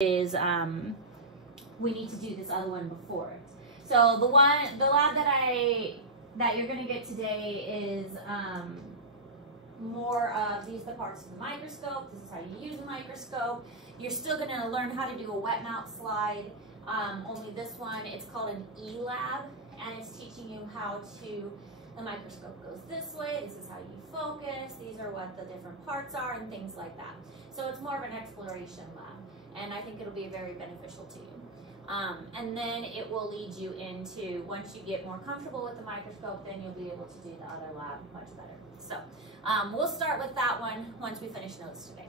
is we need to do this other one before it. So the lab that you're going to get today is more of these are the parts of the microscope. This is how you use a microscope. You're still going to learn how to do a wet mount slide. Only this one, it's called an E-lab, and it's teaching you how to, the microscope goes this way, this is how you focus, these are what the different parts are and things like that. So it's more of an exploration lab, and I think it'll be very beneficial to you. And then it will lead you into, once you get more comfortable with the microscope, then you'll be able to do the other lab much better. So we'll start with that one once we finish notes today.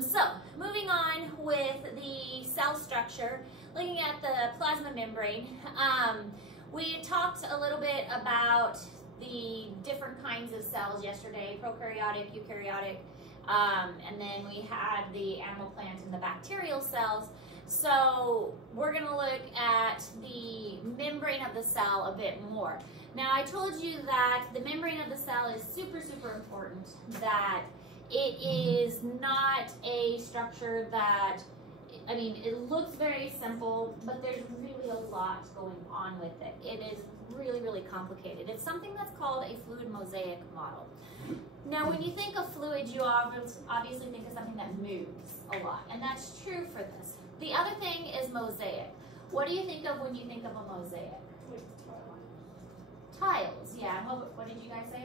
So moving on with the cell structure, looking at the plasma membrane, we talked a little bit about the different kinds of cells yesterday, prokaryotic, eukaryotic, and then we had the animal, plant, and the bacterial cells. So we're going to look at the membrane of the cell a bit more. Now, I told you that the membrane of the cell is super, super important, that it is not a structure that, I mean, it looks very simple, but there's really a lot going on with it. It is really, really complicated. It's something that's called a fluid mosaic model. Now, when you think of fluid, you obviously think of something that moves a lot, and that's true for this. The other thing is mosaic. What do you think of when you think of a mosaic? Tiles, yeah. What did you guys say?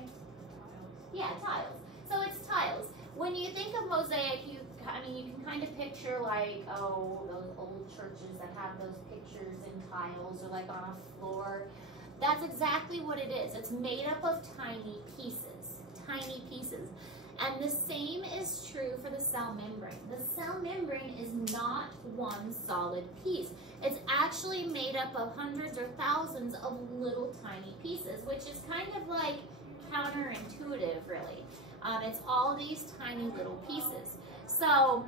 Yeah, tiles. So it's tiles. When you think of mosaic, you can kind of picture like, oh, those old churches that have those pictures in tiles or like on a floor. That's exactly what it is. It's made up of tiny pieces, tiny pieces. And the same is true for the cell membrane. The cell membrane is not one solid piece. It's actually made up of hundreds or thousands of little tiny pieces, which is kind of like counterintuitive, really. It's all these tiny little pieces. So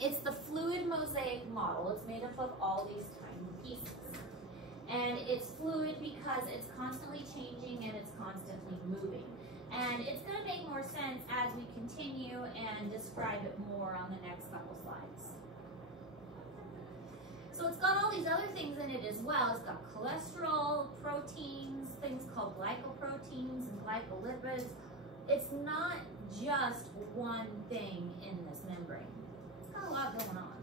it's the fluid mosaic model. It's made up of all these tiny pieces. And it's fluid because it's constantly changing and it's constantly moving. And it's going to make more sense as we continue and describe it more on the next couple slides. So it's got all these other things in it as well. It's got cholesterol, proteins, things called glycoproteins and glycolipids. It's not just one thing in this membrane. It's got a lot going on.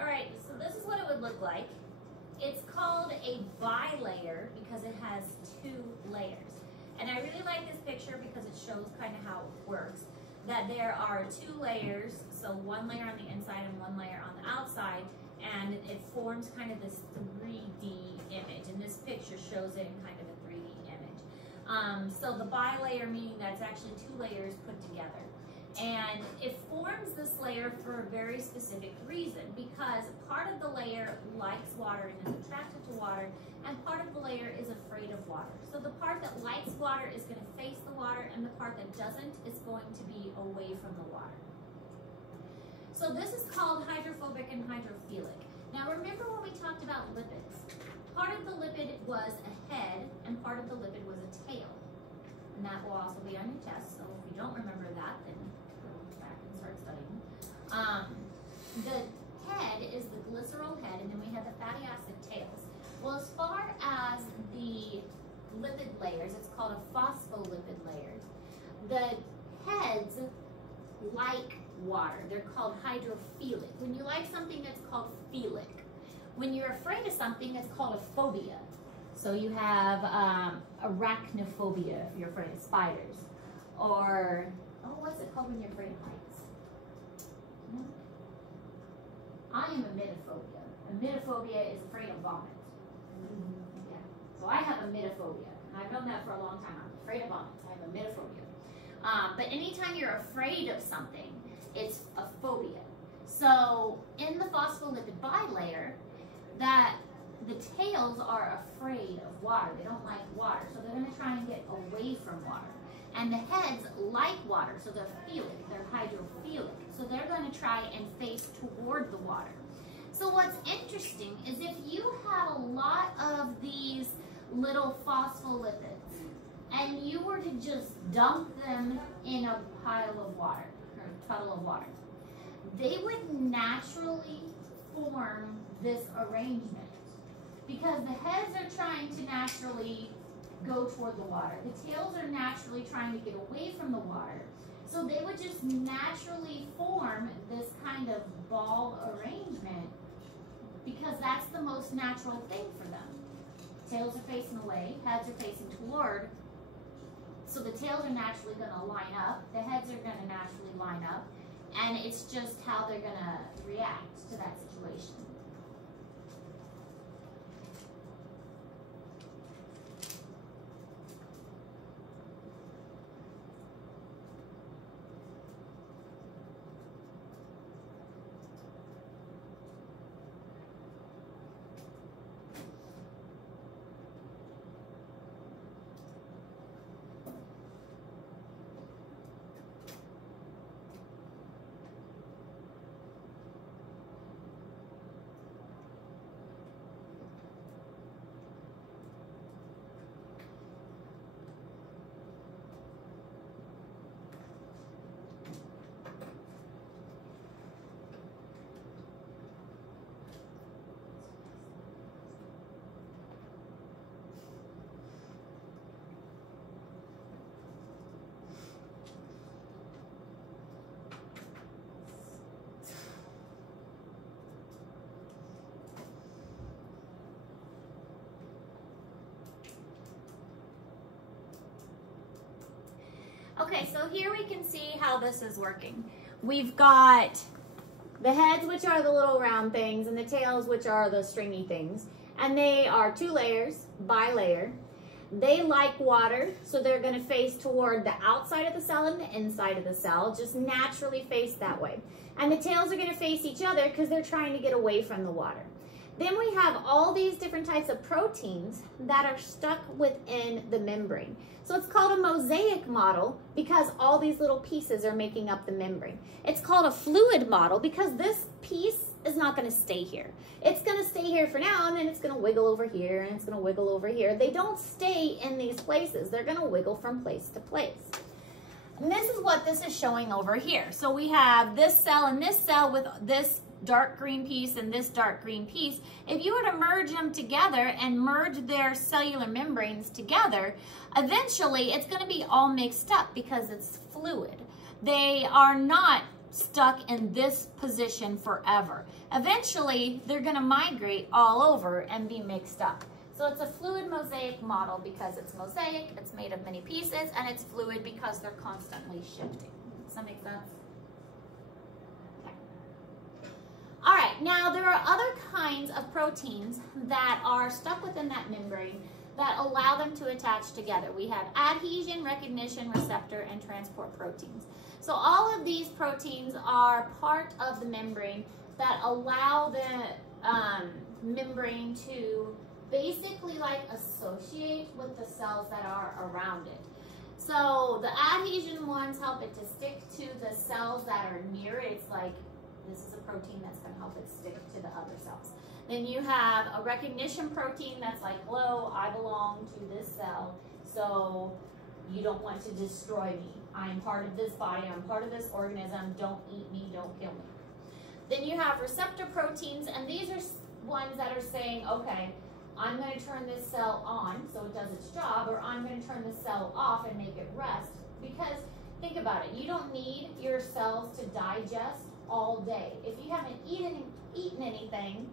Alright, so this is what it would look like. It's called a bilayer because it has two layers. And I really like this picture because it shows kind of how it works. That there are two layers, so one layer on the inside and one layer on the outside, and it forms kind of this 3D image. And this picture shows it in kind of a 3D image. So the bilayer meaning that's actually two layers put together. And it forms this layer for a very specific reason, because part of the layer likes water and is attracted to water, and part of the layer is afraid of water. So the part that likes water is going to face the water, and the part that doesn't is going to be away from the water. So this is called hydrophobic and hydrophilic. Now remember when we talked about lipids. Part of the lipid was a head, and part of the lipid was a tail. And that will also be on your test, so if you don't remember that, then start studying. The head is the glycerol head, and then we have the fatty acid tails. Well, as far as the lipid layers, it's called a phospholipid layer. The heads like water. They're called hydrophilic. When you like something, it's called philic. When you're afraid of something, it's called a phobia. So you have arachnophobia if you're afraid of spiders. Or, oh, what's it called when you're afraid of heights? I am emetophobia. Emetophobia is afraid of vomit. Yeah. So I have emetophobia, and I've known that for a long time. I'm afraid of vomit. I have emetophobia. But anytime you're afraid of something, it's a phobia. So in the phospholipid bilayer, that the tails are afraid of water. They don't like water, so they're going to try and get away from water. And the heads like water, so they're philic, they're hydrophilic. So they're going to try and face toward the water. So what's interesting is if you have a lot of these little phospholipids and you were to just dump them in a pile of water, or a puddle of water, they would naturally form this arrangement because the heads are trying to naturally go toward the water. The tails are naturally trying to get away from the water. So they would just naturally form this kind of ball arrangement because that's the most natural thing for them. Tails are facing away, heads are facing toward. So the tails are naturally going to line up, the heads are going to naturally line up, and it's just how they're going to react to that situation. Okay, so here we can see how this is working. We've got the heads, which are the little round things, and the tails, which are the stringy things. And they are 2 layers, bilayer. They like water, so they're going to face toward the outside of the cell and the inside of the cell, just naturally face that way. And the tails are going to face each other because they're trying to get away from the water. Then we have all these different types of proteins that are stuck within the membrane. So it's called a mosaic model because all these little pieces are making up the membrane. It's called a fluid model because this piece is not going to stay here. It's going to stay here for now, and then it's going to wiggle over here, and it's going to wiggle over here. They don't stay in these places. They're going to wiggle from place to place. And this is what this is showing over here. So we have this cell and this cell with this dark green piece and this dark green piece. If you were to merge them together and merge their cellular membranes together, eventually it's going to be all mixed up because it's fluid. They are not stuck in this position forever. Eventually, they're going to migrate all over and be mixed up. So it's a fluid mosaic model because it's mosaic, it's made of many pieces, and it's fluid because they're constantly shifting. Does that make sense? All right, now there are other kinds of proteins that are stuck within that membrane that allow them to attach together. We have adhesion, recognition, receptor, and transport proteins. So all of these proteins are part of the membrane that allow the membrane to basically like associate with the cells that are around it. So the adhesion ones help it to stick to the cells that are near it. It's like this is a protein that's going to help it stick to the other cells. Then you have a recognition protein that's like, hello, I belong to this cell, so you don't want to destroy me. I'm part of this body, I'm part of this organism, don't eat me, don't kill me. Then you have receptor proteins, and these are ones that are saying, okay, I'm going to turn this cell on so it does its job, or I'm going to turn this cell off and make it rest. Because think about it, you don't need your cells to digest all day. If you haven't eaten anything,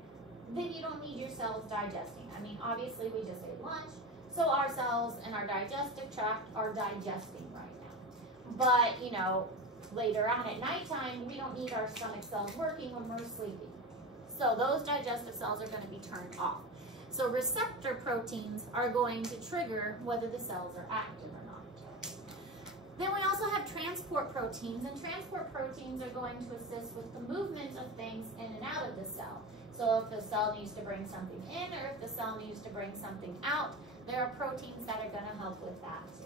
then you don't need your cells digesting. I mean, obviously we just ate lunch, so our cells and our digestive tract are digesting right now. But, you know, later on at nighttime, we don't need our stomach cells working when we're sleeping. So those digestive cells are going to be turned off. So receptor proteins are going to trigger whether the cells are active or not. Then we also have transport proteins, and transport proteins are going to assist with the movement of things in and out of the cell. So if the cell needs to bring something in, or if the cell needs to bring something out, there are proteins that are going to help with that too.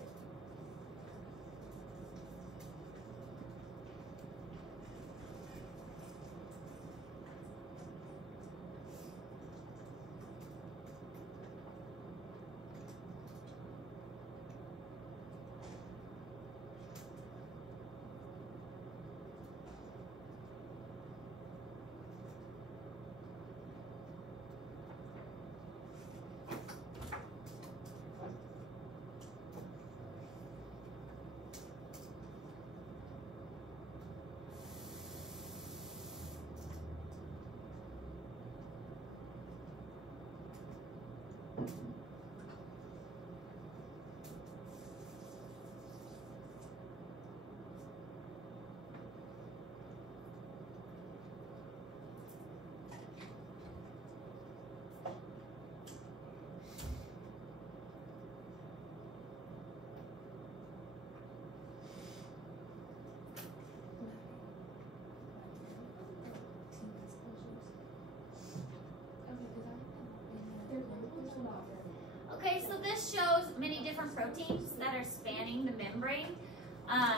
Okay, so this shows many different proteins that are spanning the membrane.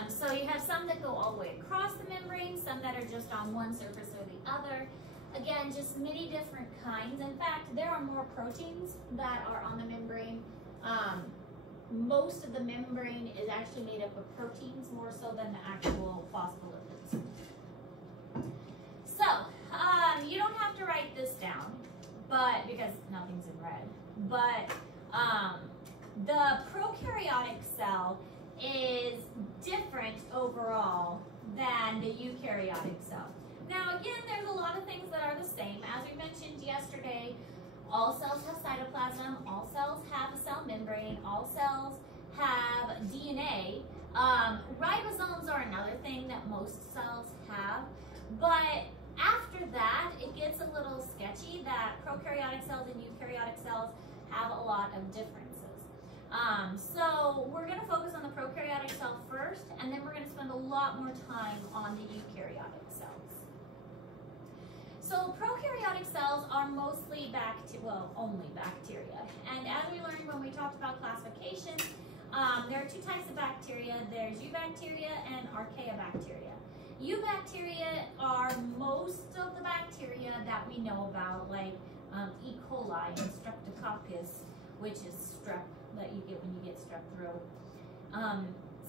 So you have some that go all the way across the membrane, some that are just on one surface or the other. Again, just many different kinds. In fact, there are more proteins that are on the membrane. Most of the membrane is actually made up of proteins more so than the actual phospholipids. So, you don't have to write this down, but because nothing's in red. But the prokaryotic cell is different overall than the eukaryotic cell. Now again, there's a lot of things that are the same. As we mentioned yesterday, all cells have cytoplasm, all cells have a cell membrane, all cells have DNA. Ribosomes are another thing that most cells have, but after that, it gets a little sketchy that prokaryotic cells and eukaryotic cells have a lot of differences. So we're going to focus on the prokaryotic cell first, and then we're going to spend a lot more time on the eukaryotic cells. So prokaryotic cells are mostly only bacteria. And as we learned when we talked about classification, there are two types of bacteria. There's eubacteria and archaeobacteria. Eubacteria are most of the bacteria that we know about, like E. coli and streptococcus, which is strep that you get when you get strep throat.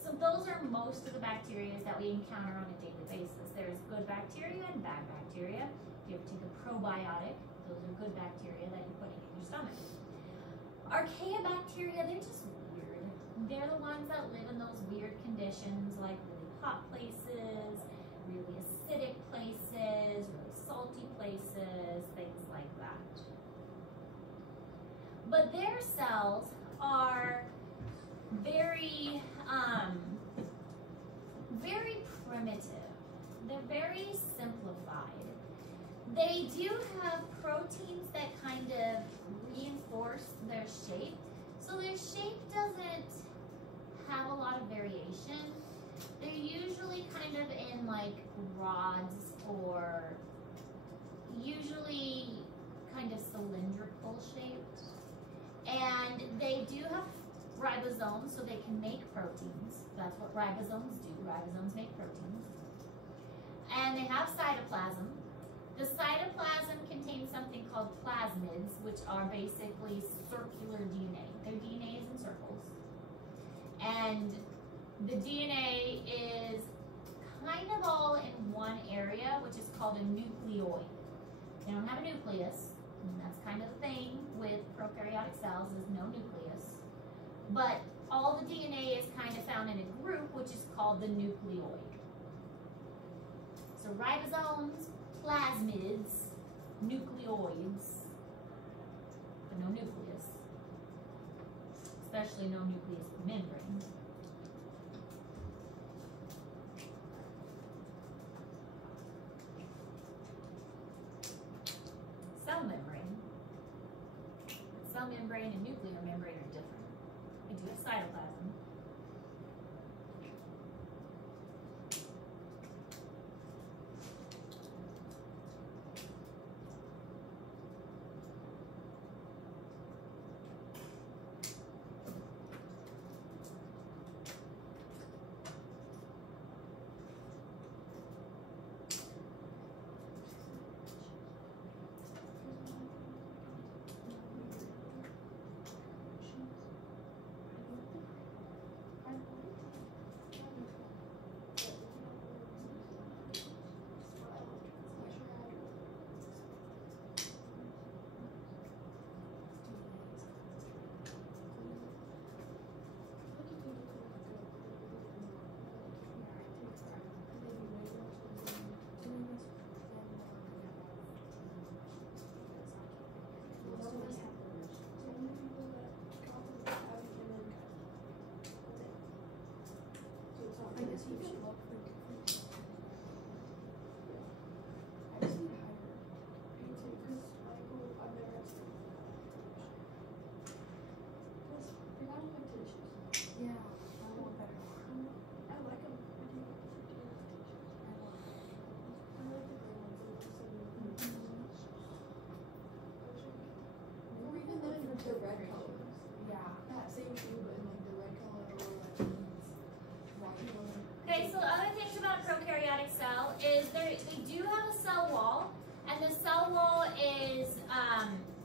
So those are most of the bacteria that we encounter on a daily basis. There's good bacteria and bad bacteria. If you ever take a probiotic, those are good bacteria that you're putting in your stomach. Archaeobacteria, they're just weird. They're the ones that live in those weird conditions, like really hot places, really acidic places, really salty places, things like that. But their cells are very, very primitive. They're very simplified. They do have proteins that kind of reinforce their shape. So their shape doesn't have a lot of variation. They're usually kind of in like rods, or usually kind of cylindrical shaped. And they do have ribosomes, so they can make proteins. That's what ribosomes do. Ribosomes make proteins. And they have cytoplasm. The cytoplasm contains something called plasmids, which are basically circular DNA. Their DNA is in circles. And the DNA is kind of all in one area, which is called a nucleoid. They don't have a nucleus, and that's kind of the thing with prokaryotic cells, is no nucleus. But all the DNA is kind of found in a group, which is called the nucleoid. So ribosomes, plasmids, nucleoids, but no nucleus, especially no nucleus membrane. Cell membrane. Cell membrane and nuclear membrane are different. They do have cytoplasm. I guess you should look for different. I just need higher painting because I've never had to. Plus, they got like tissues. Yeah, I want better. I like them. I do like the tissues. I like the gray ones. Or even the red color. Yeah. That same shoe, but in like the red color or like white color. Okay, so other things about a prokaryotic cell is they do have a cell wall, and the cell wall is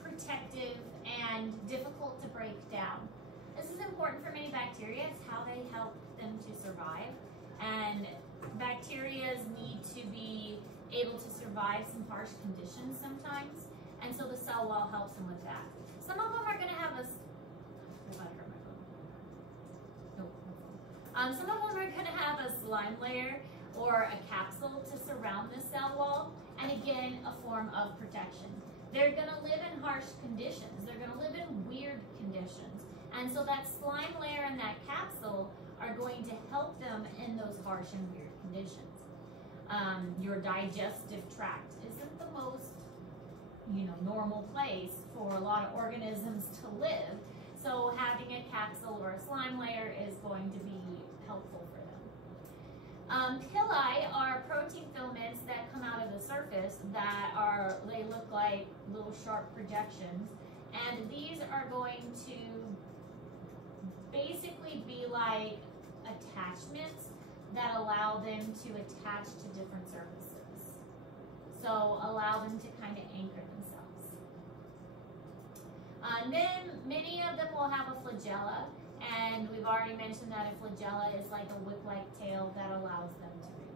protective and difficult to break down. This is important for many bacteria. It's how they help them to survive, and bacteria need to be able to survive some harsh conditions sometimes, and so the cell wall helps them with that. Some of them are going to have a some of them are going to have a slime layer or a capsule to surround the cell wall, and again, a form of protection. They're going to live in harsh conditions. They're going to live in weird conditions, and so that slime layer and that capsule are going to help them in those harsh and weird conditions. Your digestive tract isn't the most, normal place for a lot of organisms to live. So having a capsule or a slime layer is going to be helpful for them. Pili are protein filaments that come out of the surface they look like little sharp projections, and these are going to basically be like attachments that allow them to attach to different surfaces. So allow them to kind of anchor themselves. Then many of them will have a flagella, and we've already mentioned that a flagella is like a whip-like tail that allows them to move.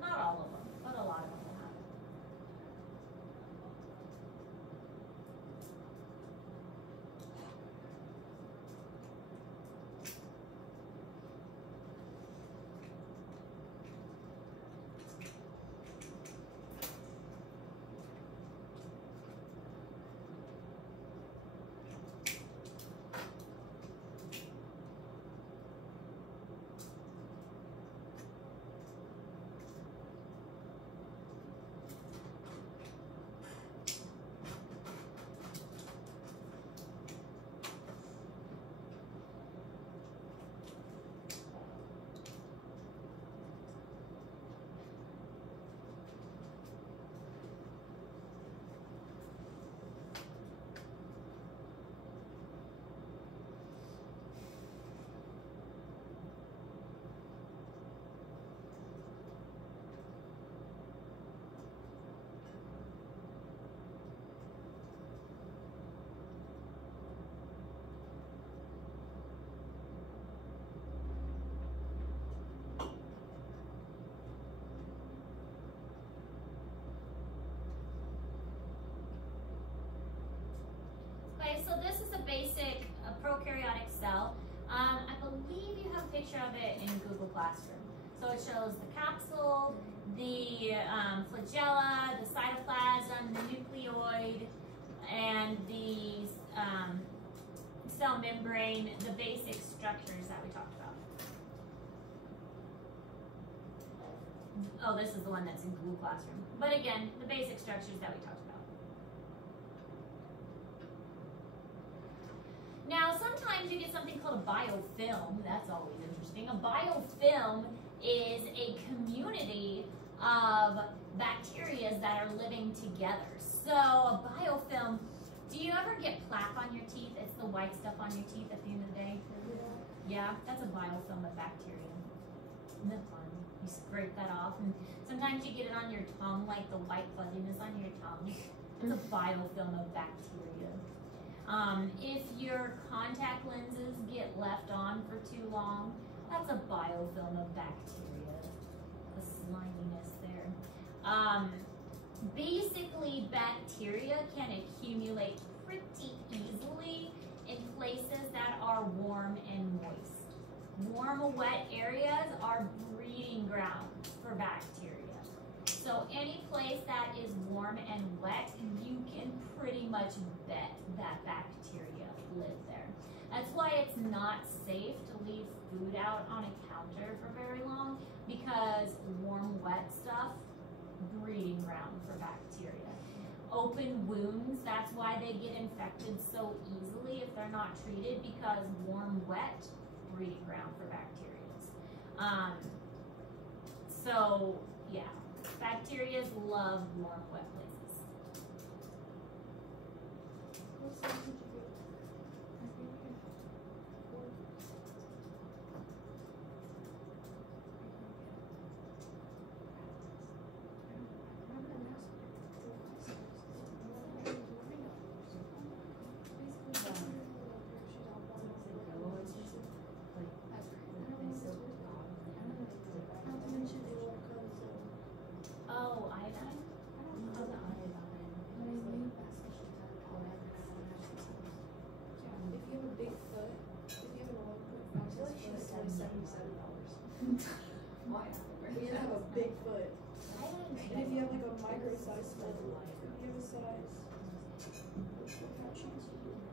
Not all of them, but a lot of them will have it. Okay, so this is a basic prokaryotic cell. I believe you have a picture of it in Google Classroom. So it shows the capsule, the flagella, the cytoplasm, the nucleoid, and the cell membrane, the basic structures that we talked about. Oh, this is the one that's in Google Classroom. But again, the basic structures that we talked about. Now, sometimes you get something called a biofilm. That's always interesting. A biofilm is a community of bacteria that are living together. So a biofilm, do you ever get plaque on your teeth? It's the white stuff on your teeth at the end of the day. Yeah, that's a biofilm of bacteria. Isn't that fun? You scrape that off, and sometimes you get it on your tongue, like the white fuzziness on your tongue. It's a biofilm of bacteria. If your contact lenses get left on for too long, that's a biofilm of bacteria. The sliminess there. Basically, bacteria can accumulate pretty easily in places that are warm and moist. Warm, wet areas are breeding grounds for bacteria. So So any place that is warm and wet, you can pretty much bet that bacteria live there. That's why it's not safe to leave food out on a counter for very long, because warm, wet stuff, breeding ground for bacteria. Open wounds, that's why they get infected so easily if they're not treated, because warm, wet, breeding ground for bacteria. So yeah, bacteria love warm, wet places. What size did you get? Oh, iodine? If you have a big foot, if you have an 11.5 foot, it's only $77. Why? But you have a big foot. And if you have like a micro-sized foot, if you have a size, look how cheap it is.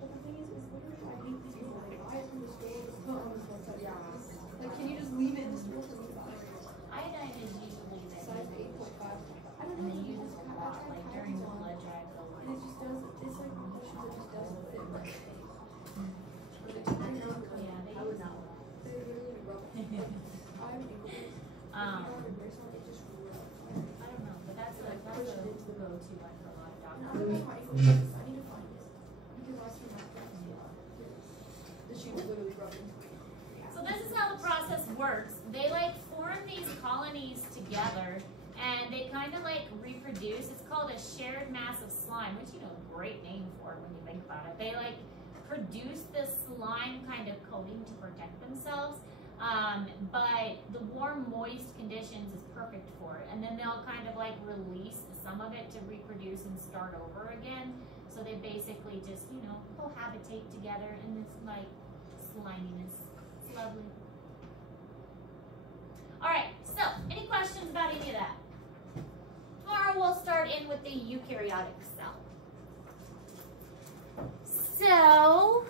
But the thing is literally, I hate these people. They buy it from the store, just put it on this website. Like, can you just leave it in the store for me to buy? Iodine is usually the Size 8.5. I don't and know. they use it a lot, like during the blood drive. And it just doesn't, it's like potions that just doesn't fit my face. Yeah, they use that one. They literally rub it. I have ankle brace. If you have a brace on, it just rubs. I don't know, but that's a go-to one for a lot of And I doctors. don't know my ankle brace. I need to find it. Because last time my friend the shoe literally rubbed into me. So this is how the process works. They like form these colonies together, and they kind of like reproduce. It's called a shared mass of slime, which you know, a great name for it when you think about it. They like produce this slime kind of coating to protect themselves, but the warm, moist conditions is perfect for it. And then they'll kind of like release some of it to reproduce and start over again. So they basically just, you know, cohabitate together in this like sliminess. It's lovely. All right, so any questions about any of that? Tomorrow we'll start in with the eukaryotic cell. So